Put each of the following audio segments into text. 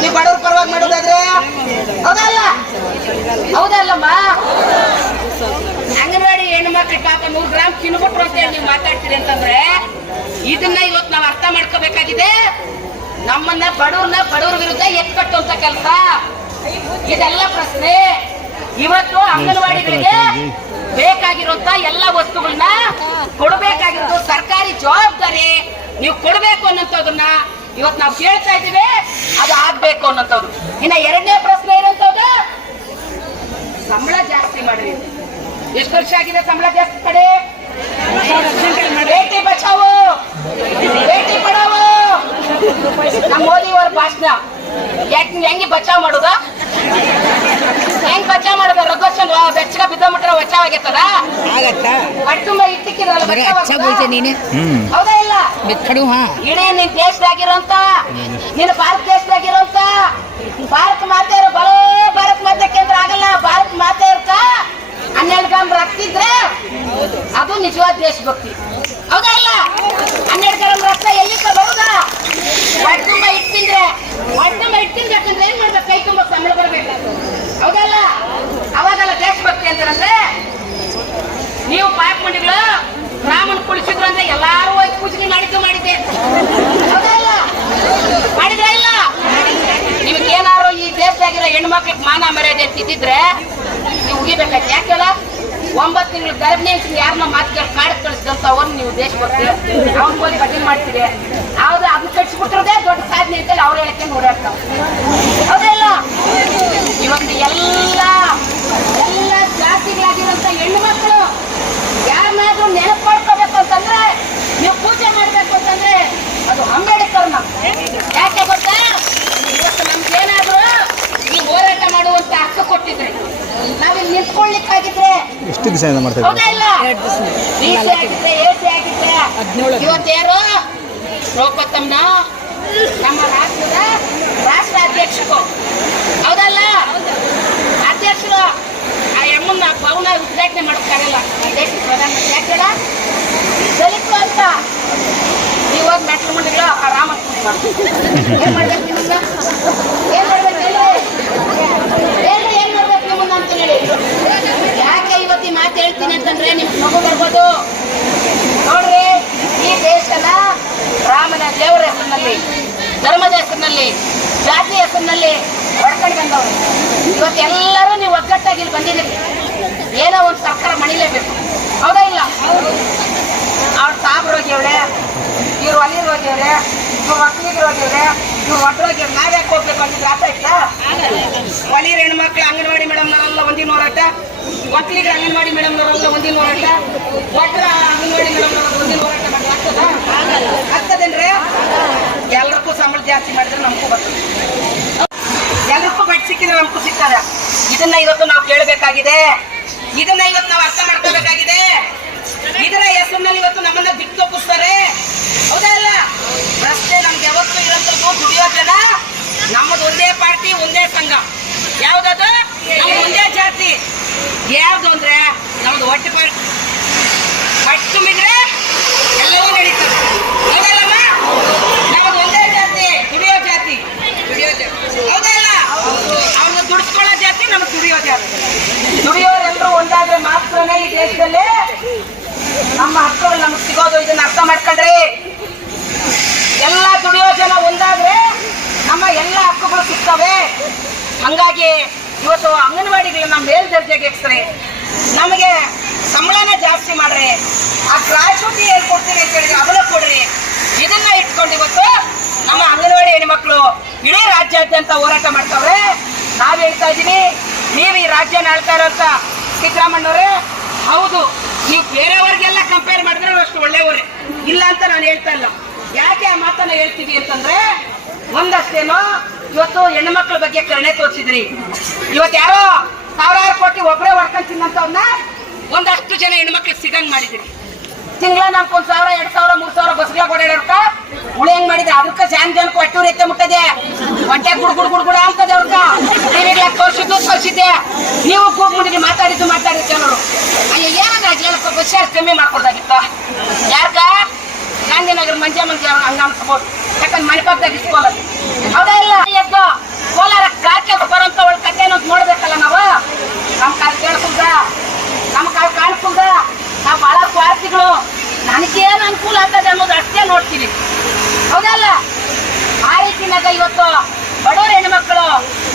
ನೀವು ಬಡವ್ರ ಪರವಾಗಿ ಮಾಡೋದಾದ್ರೆ ಹೌದಲ್ಲ ಹೌದಲ್ಲಮ್ಮ ಅಂಗನವಾಡಿ ಹೆಣ್ಣು ಮಕ್ಕಳು ಪಾಪ ನೂರು ಗ್ರಾಮ್ ತಿನ್ಬಿಟ್ರು ಅಂತ ಹೇಳಿ ನೀವು ಮಾತಾಡ್ತೀರಿ ಅಂತಂದ್ರೆ ಇದನ್ನ ಇವತ್ತು ನಾವು ಅರ್ಥ ಮಾಡ್ಕೋಬೇಕಾಗಿದೆ. ನಮ್ಮನ್ನ ಬಡವ್ರನ್ನ ಬಡವ್ರ ವಿರುದ್ಧ ಎತ್ಕಟ್ಟುವಂತ ಕೆಲಸ. ಇದೆಲ್ಲ ಪ್ರಶ್ನೆ. ಇವತ್ತು ಅಂಗನವಾಡಿಗಳಿಗೆ ಬೇಕಾಗಿರುವಂತ ಎಲ್ಲ ವಸ್ತುಗಳನ್ನ ಕೊಡಬೇಕಾಗಿರೋದು ಸರ್ಕಾರಿ ಜವಾಬ್ದಾರಿ. ನೀವು ಕೊಡಬೇಕು ಅನ್ನೋಂಥದನ್ನ ಇವತ್ತು ನಾವು ಕೇಳ್ತಾ ಇದ್ದೀವಿ, ಅದು ಆಗ್ಬೇಕು ಅನ್ನೋದು ಇನ್ನ ಎರಡನೇ ಪ್ರಶ್ನೆ ಇರುವಂತದ್ದು ಸಂಬಳ ಜಾಸ್ತಿ ಮಾಡ್ರಿ. ಎಷ್ಟು ವರ್ಷ ಆಗಿದೆ ಸಂಬಳ ಜಾಸ್ತಿ ಕಡೆ ಬೇಟಿ ಬಚಾವು? ಬೇಟಿ ಪಡಾವೋ? ನಮ್ಮ ಮೋದಿ ಅವರ ಭಾಷಣ. ಯಾಕೆ ಹೆಂಗೆ ಬಚಾವ್ ಮಾಡುದ? ಹೆಂಗ್ ಬಚಾವ್ ಮಾಡೋದ? ರಘುವರ್ಷನ್ ಬೆಚ್ಚಗ ಬಿದ್ದಬಿಟ್ರೆ ಬಚಾವ್ ಆಗೈತದ? ಆಗತ್ತಾ? ಕಟ್ಟುಂಬ ಇಟ್ಟಿಕ್ಕಿದ್ರಲ್ಲ ನೀನೆ. ಹೌದಾ ಇಲ್ಲ? ಬಿಕ್ಕಡು ಹಾ. ಇಡೀ ನಿನ್ ದೇಶದಾಗಿರೋಂತ ನಿನ್ನ ಭಾರತ ದೇಶದಾಗಿರೋಂತ ಭಾರತ ಮಾತೆ ಬರೋ ಭಾರತ ಮಾತೆ ಕೇಂದ್ರ ಆಗಲ್ಲ ಭಾರತ ಮಾತೆಯರ್ಕ ಹನ್ನೆರಡು ಗ್ರಾಮ್ ರಕ್ತಿದ್ರೆ ಅದು ನಿಜವಾದ ದೇಶಭಕ್ತಿ ಹೌದಾ ಇಲ್ಲ ಹನ್ನೆರಡು ಗ್ರಾಮ್ ರಕ್ತ ಎಲ್ಲಿಂದ ಬರುದಾ ಹೊಟ್ಟೆ ತುಂಬ ಇಟ್ಟಿಂದ್ರೆ ಹೊಟ್ಟೆ ತುಂಬ ಇಟ್ಟಿಂದ್ರೆ ಯಾಕಂದ್ರೆ ಏನ್ ಮಾಡ್ಬೇಕು ಕೈ ತುಂಬ ಸಂಬಳ ಬರ್ಬೇಕು ಹೌದಲ್ಲ ಅವಾಗಲ್ಲ ದೇಶಭಕ್ತಿ ಅಂತಾರಂದ್ರೆ ನೀವು ಪಾಯಪಂಡಿಗಳು ರಾಮನ್ ಕುಳಿಸಿದ್ರು ಅಂದ್ರೆ ಎಲ್ಲಾರು ಹೋಗಿ ಪೂಜೆ ಮಾಡಿದ್ದು ಮಾಡಿದ್ದೆ ಹೌದಾ ಇಲ್ಲ? ಮಾಡಿದ್ರ ಇಲ್ಲ ನಿಮ್ಗೆ ಏನಾರು ಈ ದೇಶದಾಗಿರೋ ಹೆಣ್ಮಕ್ಳಿಗೆ ಮಾನ ಮರ್ಯಾದೆ ಅಂತ ಇದ್ದಿದ್ರೆ ನೀವು ಉಗಿಬೇಕಾಯ್ತು. ಯಾಕೆ ಹೇಳ? ಒಂಬತ್ತು ತಿಂಗಳು ಗರ್ಭಿಣಿ ಅಂತ ಯಾರನ್ನ ಮಾತು ಕೇಳಿ ಕಾಡ್ ಕಳಿಸಿದಂತ ಅವ್ರನ್ನ ನೀವು ದೇಶ ಬರ್ತೀವಿ ಅವ್ನ ಹೋಗಿ ಕಠಿಣ ಮಾಡ್ತೀರಿ. ಹೌದು ಅದನ್ನ ಕಟ್ಸಿಬಿಟ್ರದೇ ದೊಡ್ಡ ಸಾಧನೆ ಅಂತೇಳಿ ಅವ್ರ ಹೇಳಕ್ಕೆ ಓಡಾಡ್ತಾವ ಹೌದಾ ಇಲ್ಲ? ಇವತ್ತು ಎಲ್ಲ ಎಲ್ಲ ಜಾತಿಗಳಾಗಿರೋಂಥ ಹೆಣ್ಣು ಮಕ್ಕಳು ಯಾರನ್ನಾದ್ರೂ ನೆನಪು ಮಾಡ್ಕೋಬೇಕು ಅಂತಂದ್ರೆ ನೀವು ಪೂಜೆ ಮಾಡ್ಬೇಕು ಅಂತಂದ್ರೆ ಅದು ಅಂಬೇಡ್ಕರ್ನ ಯಾಕೆ ಗೊತ್ತಾ ಇವತ್ತು ನಮ್ಗೆ ಏನಾದ್ರು ಈ ಹೋರಾಟ ಮಾಡುವಂತ ಹಕ್ಕು ಕೊಟ್ಟಿದ್ರೆ ನಾವಿಲ್ಲಿ ನಿಂತ್ಕೊಳ್ಳಿಕ್ಕಾಗಿದ್ರೆ ಎಷ್ಟು ದಿವಸದಿಂದ ಮಾಡ್ತಾ ಇದ್ದೀರಾ? ನಮ್ಮ ರಾಷ್ಟ್ರದ ರಾಷ್ಟ್ರ ಅಧ್ಯಕ್ಷರು ಹೌದಲ್ಲ? ಅಧ್ಯಕ್ಷರು. ಆ ಭವನ ಉದ್ಘಾಟನೆ ಮಾಡೋಕ್ಕಾಗಲ್ಲ ದಲಿತರು ಅಂತ. ಇವಾಗ ಮೆಟ್ಲು ಮಂಡಿಗಳು ಆ ರಾಮ ಏನ್ ಮಾಡ್ಬೇಕು ನಿಮ್ಮನ್ನ ಏನ್ ಮಾಡ್ಬೇಕು ಹೇಳ್ರಿ? ಹೇಳ್ರಿ ಏನ್ ಮಾಡ್ಬೇಕು ನಿಮ್ಮನ್ನ ಅಂತ ಹೇಳಿ ಯಾಕೆ ಇವತ್ತು ಈ ಮಾತು ಹೇಳ್ತೀನಿ ಅಂತಂದ್ರೆ ನಿಮ್ಗೆ ಮಗು ಬರ್ಬೋದು. ನೋಡ್ರಿ ಈ ದೇಶನ ರಾಮನ ದೇವರ ಹೆಸರಿನಲ್ಲಿ ಧರ್ಮದ ಹೆಸರಿನಲ್ಲಿ ಜಾತಿ ಹೆಸರಿನಲ್ಲಿ ಹೊಡ್ಕೊಂಡು ಬಂದವರು. ಇವತ್ತು ಎಲ್ಲರೂ ನೀವು ಒಗ್ಗಟ್ಟಾಗಿ ಇಲ್ಲಿ ಬಂದಿದ್ದೀರಿ. ಏನೋ ಒಂದು ಸರ್ಕಾರ ಮಣಿಲೇಬೇಕು. ಹೌದಾ ಇಲ್ಲ? ಅವ್ರು ಸಾಬ್ರು ಹೋಗ್ಯವ್ರೆ ಇವ್ರು ಅಲ್ಲಿಗೆ ಹೋಗ್ಯವ್ರೆ ಇವ್ರು ಮಕ್ಕಳಿಗೆ ಹೋಗ್ಯವ್ರೆ ಇವ್ರು ಒಟ್ಟರೋಗ್ಯವ್ರೆ ನಾವ್ಯಾಕೆ ಹೋಗ್ಬೇಕು ಅಂತಿದ್ರೆ ಆತ ಇತ್ತ? ಒಲಿ ಹೆಣ್ಮಕ್ಳು ಅಂಗನವಾಡಿ ಮೇಡಮ್ ನಾವೆಲ್ಲ ಒಂದಿನ ಹೋರಾಟ ಮಕ್ಳಿಗೆ ಅಂಗನವಾಡಿ ಮೇಡಮ್ನವರೆಲ್ಲ ಒಂದಿನ ಹೋರಾಟ, ಭಟ್ರ ಅಂಗನವಾಡಿ ಮೇಡಮ್ ಒಂದಿನ ಹೋರಾಟ ಮಾಡಿದ್ರೆ ಆಗ್ತದ? ಆಗ್ತದೇನ್ರಿ? ಎಲ್ಲರಿಗೂ ಸಂಬಳ ಜಾಸ್ತಿ ಮಾಡಿದ್ರೆ ನಮಗೂ ಬರ್ತದೆ. ಎಲ್ಲರಿಗೂ ಬಟ್ ಸಿಕ್ಕಿದ್ರೆ ನಮಗೂ ಸಿಗ್ತದ. ಇದನ್ನ ಇವತ್ತು ನಾವು ಕೇಳಬೇಕಾಗಿದೆ. ಇದನ್ನ ಇವತ್ತು ನಾವು ಅರ್ಥ ಮಾಡ್ಕೋಬೇಕಾಗಿದೆ. ಇದರ ಹೆಸರಿನಲ್ಲಿ ಇವತ್ತು ನಮ್ಮನ್ನ ಬಿಟ್ಟು ತಪ್ಪಿಸ್ತಾರೆ ಹೌದಾ ಅಲ್ಲ? ರಸ್ತೆ ನಮ್ಗೆ ಯಾವತ್ತೂ ಇರೋಂಥದ್ದು ದುಡಿಯೋ ಜನ ನಮ್ಮದು ಒಂದೇ ಪಾರ್ಟಿ, ಒಂದೇ ಸಂಘ. ಯಾವ್ದದು? ನಮ್ದು ಒಂದೇ ಜಾತಿ. ಯಾವ್ದು ಅಂದ್ರೆ ನಮ್ದು ಹೊಟ್ಟೆ ಪಾರ್ಟಿ ಹೊಟ್ಟೆ ತುಂಬಿದ್ರೆ ಎಲ್ಲವೂ ನಡೀತದೆ. ಹೌದಲ್ಲಮ್ಮ? ನಮ್ದು ಒಂದೇ ಜಾತಿ, ದುಡಿಯೋ ಜಾತಿ. ದುಡಿಯೋ ಜಾತಿ. ಹೌದಲ್ಲ? ಅವ್ರನ್ನ ದುಡಿಸ್ಕೊಳ್ಳೋ ಜಾತಿ ನಮ್ಗೆ ದುಡಿಯೋ ಜಾತಿ. ದುಡಿಯೋರೆಲ್ಲರೂ ಒಂದಾದ್ರೆ ಮಾತ್ರನೇ ಈ ದೇಶದಲ್ಲಿ ನಮ್ಮ ಹಕ್ಕುಗಳು ನಮ್ಗೆ ಸಿಗೋದು. ಇದನ್ನ ಅರ್ಥ ಮಾಡ್ಕೊಂಡ್ರಿ. ಎಲ್ಲ ದುಡಿಯೋ ಜನ ಒಂದಾದ್ರೆ ನಮ್ಮ ಎಲ್ಲ ಹಕ್ಕುಗಳು ಸಿಗ್ತವೆ. ಹಂಗಾಗಿ ಇವತ್ತು ಅಂಗನವಾಡಿಗಳನ್ನ ಮೇಲ್ದರ್ಜೆಗೆ ಎಕ್ಸ್ರಿ ನಮಗೆ ಸಂಬಳನ ಜಾಸ್ತಿ ಮಾಡ್ರಿ. ಆ ಗ್ರಾಚ್ಯುಟಿ ಏನ್ ಕೊಡ್ತೀವಿ ಅಂತ ಹೇಳಿದ್ರೆ ಅದನ್ನ ಕೊಡ್ರಿ. ಇದನ್ನ ಇಟ್ಕೊಂಡು ಇವತ್ತು ನಮ್ಮ ಅಂಗನವಾಡಿ ಹೆಣ್ಮಕ್ಳು ಇಡೀ ರಾಜ್ಯಾದ್ಯಂತ ಹೋರಾಟ ಮಾಡ್ತಾವ್ರೆ. ನಾವ್ ಹೇಳ್ತಾ ಇದೀವಿ ನೀವು ಈ ರಾಜ್ಯನ ಆಳ್ತಾ ಇರೋಂಥ ಸಿದ್ದರಾಮಣ್ಣವ್ರೆ ಹೌದು, ನೀವು ಬೇರೆಯವ್ರಿಗೆಲ್ಲ ಕಂಪೇರ್ ಮಾಡಿದ್ರೆ ಅಷ್ಟು ಒಳ್ಳೆಯವರೇ. ಇಲ್ಲ ಅಂತ ನಾನು ಹೇಳ್ತಾ ಇಲ್ಲ. ಯಾಕೆ ಆ ಮಾತನ್ನ ಹೇಳ್ತೀವಿ ಅಂತಂದ್ರೆ, ಒಂದಷ್ಟೇನೋ ಇವತ್ತು ಹೆಣ್ಣು ಮಕ್ಕಳ ಬಗ್ಗೆ ಕರುಣೆ ತೋರಿಸಿದ್ರಿ. ಇವತ್ತು ಯಾರೋ ಸಾವಿರಾರು ಕೋಟಿ ಒಬ್ಬರೇ ಹೊಡ್ಕೊಂಡ್ ಒಂದಷ್ಟು ಜನ ಹೆಣ್ಮಕ್ಳಿಗೆ ಸಿಗಂಗ್ ಮಾಡಿದ್ರಿ. ತಿಂಗಳ ನಮ್ಗೆ ಒಂದ್ ಸಾವಿರ, ಎರಡ್ ಸಾವಿರ, ಮೂರ್ ಸಾವಿರ ಬಸ್ಗಳ ಓಡಾಡೋರ್ಕ ಉಳಿ ಹೆಂಗ್ ಮಾಡಿದ್ರೆ? ಅದಕ್ಕೆ ಜಾನ್ ಜನಕ್ಕೆ ಕೊಟ್ಟು ಎತ್ತೆ ಮುಟ್ಟದೆ. ಹೊಟ್ಟೆ ಗುಡ್ ಗುಡ್ ಗುಡ್ ಗುಡ ಅಂತದೆ ಅವ್ರಕ. ಟಿವಿಗೆ ತೋರಿಸಿದ್ದು ತೋರಿಸಿದ್ದೆ. ನೀವು ಕೂಗ್ ಮಾತಾಡಿದ್ದು ಮಾತಾಡಿದ್ದೆ ಅವರು ಅಯ್ಯ ಏನ ಜನಕ್ಕೆ ಬಸ್ ಕಮ್ಮಿ ಮಾಡ್ಕೊಡ್ದಾಗಿತ್ತ? ಯಾರ್ಗ ಗಾಂಧಿನಗರ ಮಂಜ ಮಂಜ ಹಂಗ ಯಾಕಂದ್ರೆ ಮಣಿಪಾಲದಾಗ ಇಸ್ಕೋಲಲ್ಲಿ ಇಲ್ಲ? ಎದ್ದು ಕೋಲಾರ ಕಾರ್ಯಕ್ರಮ ಬರೋಂತ ಅವಳ ಕಥೆನ ನೋಡ್ಬೇಕಲ್ಲ ನಾವು? ನಮ್ಮ ಕಾಲು ಕೇಳಿಸ್ದ ನಮ್ಮ ಕಾಲು ಕಾಣಿಸ್ದ ನಾವು ಭಾಳ ಸ್ವಾರ್ಥಿಗಳು. ನನಗೇನು ಅನುಕೂಲ ಆಗ್ತದೆ ಅನ್ನೋದು ಅಷ್ಟೇ ನೋಡ್ತೀನಿ. ಹೌದಲ್ಲ ಆ ರೀತಿನಾಗ ಇವತ್ತು ಬಡವರ ಹೆಣ್ಮಕ್ಳು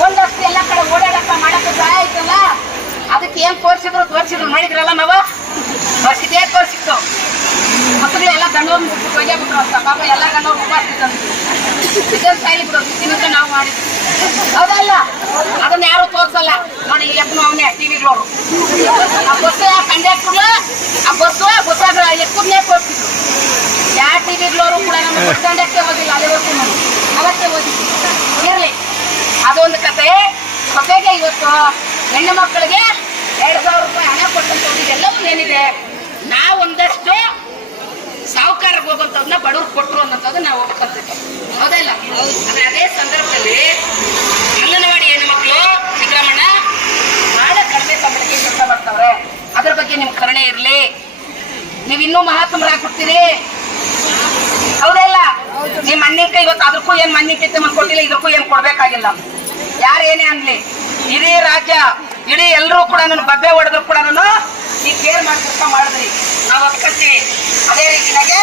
ಒಂದಷ್ಟು ಎಲ್ಲ ಕಡೆ ಓಡಾಡಕ್ಕ ಮಾಡಕ್ಕೆ ಸಹಾಯ ಆಯ್ತಲ್ಲ? ಅದಕ್ಕೆ ಏನು ತೋರಿಸಿದ್ರು ತೋರಿಸಿದ್ರು ಮಾಡಿದ್ರಲ್ಲ ನಾವು? ತೋರಿಸಿದ್ದೇ ತೋರಿಸಿತ್ತು? ಮಕ್ಕಳು ಎಲ್ಲ ಗಂಡವ್ರು ಹೋಗ್ಬಿಟ್ಟು ಅಂತ. ಪಾಪ ಎಲ್ಲ ಗಂಡವ್ರು ಉಪಾಸಿದ್ರು ಬಿಡು ಇದನ್ನ ನಾವು ಹೌದಲ್ಲ? ಅದನ್ನ ಯಾರು ತೋರ್ಸಲ್ಲ? ನೋಡಿ ಎಪ್ಪನು ಅವನೇ ಟಿವಿಗಳವರು ಆ ಬಸ್ ಕಂಡಕ್ಟರ್ ಆ ಬಸ್ ಬಸ್ಸಾಗ ಎಕ್ಕುದ್ನೇ ತೋರಿಸಿದ್ರು ಯಾವ ಟಿವಿಗಳವರು ಕೂಡ ನಮ್ಮ ಬಸ್ ಸ್ಟ್ಯಾಂಡಕ್ಕೆ ಓದಿಲ್ಲ ಅಲ್ಲಿವರೆಗೂ ನಾನು ಅವತ್ತೇ ಓದಿದ್ದು ಇರಲಿ. ಅದೊಂದು ಕತೆ. ಜೊತೆಗೆ ಇವತ್ತು ಹೆಣ್ಣು ಮಕ್ಕಳಿಗೆ ಎರಡು ಸಾವಿರ ರೂಪಾಯಿ ಹಣ ಕೊಟ್ಟಂತ ಎಲ್ಲವೂ ಏನಿದೆ? ನಾವು ಒಂದಷ್ಟು ಸಾಹುಕಾರರಿಗೆ ಹೋಗುವಂಥದ್ದನ್ನ ಬಡವ್ರು ಕೊಟ್ಟರು ಅನ್ನೋಂಥದ್ದು ನಾವು ಒಪ್ಕೊಂತಿದ್ವಿ ಹೌದಲ್ಲ? ಅಂದ್ರೆ ಅದೇ ಸಂದರ್ಭದಲ್ಲಿ ಅಂಗನವಾಡಿ ಮಕ್ಕಳು ಸಿದ್ದರಾಮಣ್ಣ ಬಹಳ ಕಡಿಮೆ ಸಂಬಳಕ್ಕೆ ಕೆಲಸ ಮಾಡ್ತಾವ್ರೆ. ಅದ್ರ ಬಗ್ಗೆ ನಿಮ್ ಕರುಣೆ ಇರ್ಲಿ. ನೀವ್ ಇನ್ನೂ ಮಹಾತ್ಮರಾಗ್ಬಿಡ್ತೀರಿ ಹೌದಲ್ಲ ನಿಮ್ ಮಣ್ಣಿಕ ಇವತ್ತು ಅದಕ್ಕೂ ಏನ್ ಮಣ್ಣಿಕೆ ಕೊಟ್ಟಿಲ್ಲ ಇದಕ್ಕೂ ಏನ್ ಕೊಡ್ಬೇಕಾಗಿಲ್ಲ. ಯಾರು ಏನೇ ಅನ್ಲಿ? ಇಡೀ ರಾಜ್ಯ, ಇಡೀ ಎಲ್ಲರೂ ಕೂಡ ನನ್ನ ಬಬ್ಬೆ ಹೊಡೆದ್ರು ಕೂಡ ನಾನು ಈ ಕೇರ್ ಮಾಡಿ ಕೆಲಸ ಮಾಡಿದ್ರಿ. ನಾವು ಒಪ್ಕೊಳ್ತೀವಿ ಅದೇ ರೀತಿಯಾಗೆ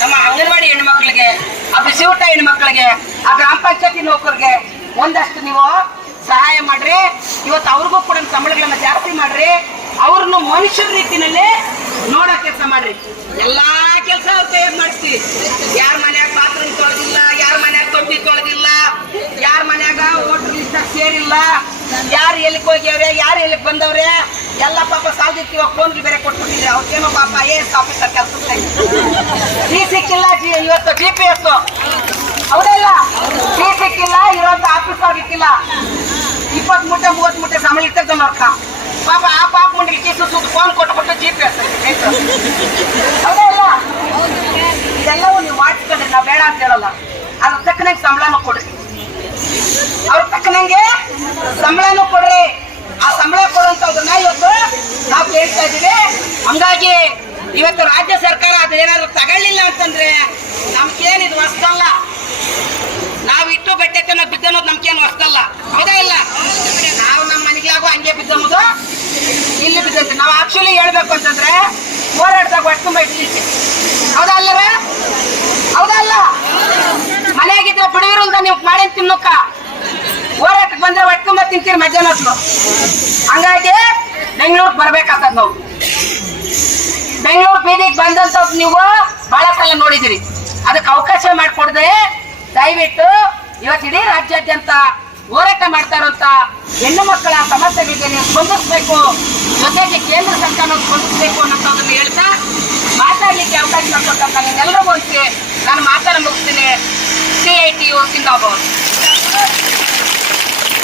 ನಮ್ಮ ಅಂಗನವಾಡಿ ಹೆಣ್ಮಕ್ಳಿಗೆ ಆ ಬಿಸಿ ಊಟ ಹೆಣ್ಮಕ್ಳಿಗೆ, ಆ ಗ್ರಾಮ ಪಂಚಾಯತಿ ನೌಕರಿಗೆ ಒಂದಷ್ಟು ನೀವು ಸಹಾಯ ಮಾಡ್ರಿ. ಇವತ್ತು ಅವ್ರಿಗೂ ಕೂಡ ಸಂಬಳಗಳನ್ನ ಜಾಸ್ತಿ ಮಾಡ್ರಿ. ಅವ್ರನ್ನ ಮನುಷ್ಯರ ರೀತಿನಲ್ಲಿ ನೋಡೋ ಕೆಲಸ ಮಾಡ್ರಿ. ಎಲ್ಲಾ ಕೆಲಸ ಅವ್ರ ಕೈಯಾಗ ಯಾರ ಮನ್ಯಾಗ ಪಾತ್ರ ತೊಳೆದಿಲ್ಲ, ಯಾರ ಮನ್ಯಾಗ ತೊಟ್ಟಿ ತೊಳೆದಿಲ್ಲ, ಯಾರ ಮನ್ಯಾಗ ಓಟ್ರ್ ಸೇರಿಲ್ಲ, ಯಾರು ಎಲ್ಲಿಗೆ ಹೋಗ್ಯವ್ರೆ, ಯಾರು ಎಲ್ಲಿಗೆ ಬಂದವ್ರೆ ಎಲ್ಲ ಪಾಪ ಸಾಲ್ದಿರ್ತೀವ ಫೋನ್ಗೆ ಬೇರೆ ಕೊಟ್ಬಿಟ್ಟಿದ್ರೆ ಅವ್ರಿಗೇನೋ ಪಾಪ ಏ ಆಫೀಸರ್ ಕೆಲಸ ಜಿ ಸಿಕ್ಕಿಲ್ಲ ಜಿ ಇವತ್ತು ಡಿ ಪಿ ಎಸ್ ಹೌದಲ್ಲ ಜಿ ಸಿಕ್ಕಿಲ್ಲ, ಇರೋಂಥ ಆಫೀಸ್ ಆಗಿಕ್ಕಿಲ್ಲ ಇಪ್ಪತ್ತು ಮೂಟೆ, ಮೂವತ್ತು ಮೂಟೆ ಸಂಬಳ ಇರ್ತದ ಅರ್ಥ ಪಾಪ ಆ ಪಾಪ ಮುಂಡಿಗೆ ಕೀಸು ಸುತ್ತು ಫೋನ್ ಕೊಟ್ಬಿಟ್ಟು ಜಿ ಪಿ ಎಸ್ ಹೌದಲ್ಲ ಇದೆಲ್ಲವೂ ನೀವು ಮಾಡಿಸ್ಕೊಂಡ್ರೆ ನಾವು ಬೇಡ ಅಂತ ಹೇಳಲ್ಲ. ಅದ್ರ ತಕ್ಕನಂಗೆ ಸಂಬಳನೂ ಕೊಡ್ರಿ ಅವ್ರ ತಕ್ಕನಂಗೆ ಸಂಬಳನೂ ಕೊಡ್ರಿ ಆ ಸಂಬಳ ಕೊಡುವಂತದನ್ನ ಇವತ್ತು ನಾವು ಇದ್ದೀವಿ ಹಂಗಾಗಿ ಇವತ್ತು ರಾಜ್ಯ ಸರ್ಕಾರ ಅದೇನಾದ್ರು ತಗೊಳ್ಳಿಲ್ಲ ಅಂತಂದ್ರೆ ನಮ್ಗೇನು ಇದು ಹೊಸ್ತಲ್ಲ. ನಾವು ಇಟ್ಟು ಬಟ್ಟೆ ತನ್ನ ಬಿದ್ದನ್ನೋದು ನಮ್ಗೇನು ಹೊಸ್ತಲ್ಲ. ಹೌದಾ ಇಲ್ಲ? ನಾವು ನಮ್ಮ ಮನೆಗ್ಲಾಗು ಹಂಗೆ ಬಿದ್ದನ್ನೋದು ಇಲ್ಲಿ ಬಿದ್ದಂತೆ ನಾವು ಆಕ್ಚುಲಿ ಹೇಳ್ಬೇಕು ಅಂತಂದ್ರೆ ಹೋರಾಡ್ದಾಗ ಹೊಟ್ಟೆ ತುಂಬ ಇಟ್ಟಿರ್ತೀವಿ ಹೌದಾ ಅಲ್ಲರ ಹೌದಾ ಅಲ್ಲ ಮನೆಯಾಗಿದ್ರೆ ಬಿಡುವಿರಲ್ದ ನೀವು ಮಾಡಿ ತಿನ್ನೋಕ ಹೋರಾಟಕ್ಕೆ ಬಂದ್ರೆ ಹೊಟ್ಟೆ ತುಂಬ ತಿಂತೀರಿ ಮಧ್ಯಾಹ್ನ ಹಂಗಾಗಿ ಬೆಂಗಳೂರಿಗೆ ಬರ್ಬೇಕಾಗ್ತದ ನಾವು. ಬೆಂಗಳೂರು ಬೀದಿಗೆ ಬಂದಂತ ನೀವು ಬಹಳ ಸಲ ನೋಡಿದಿರಿ. ಅದಕ್ಕೆ ಅವಕಾಶ ಮಾಡಿಕೊಡದೆ. ದಯವಿಟ್ಟು ಇವತ್ತು ಇಡೀ ರಾಜ್ಯಾದ್ಯಂತ ಹೋರಾಟ ಮಾಡ್ತಾ ಇರುವಂತ ಹೆಣ್ಣು ಮಕ್ಕಳ ಸಮಸ್ಯೆಗಳಿಗೆ ನೀವು ಸ್ಪಂದಿಸಬೇಕು. ಜೊತೆಗೆ ಕೇಂದ್ರ ಸರ್ಕಾರ ಸ್ಪಂದಿಸಬೇಕು ಅನ್ನೋದನ್ನು ಹೇಳ್ತಾ ಮಾತಾಡ್ಲಿಕ್ಕೆ ಅವಕಾಶ ಮಾಡಿಕೊಟ್ಟಂತ ಹೊಂದಿ ನಾನು ಮಾತಾಡ ಮುಗಿಸ್ತೀನಿ. C I T U Singapore.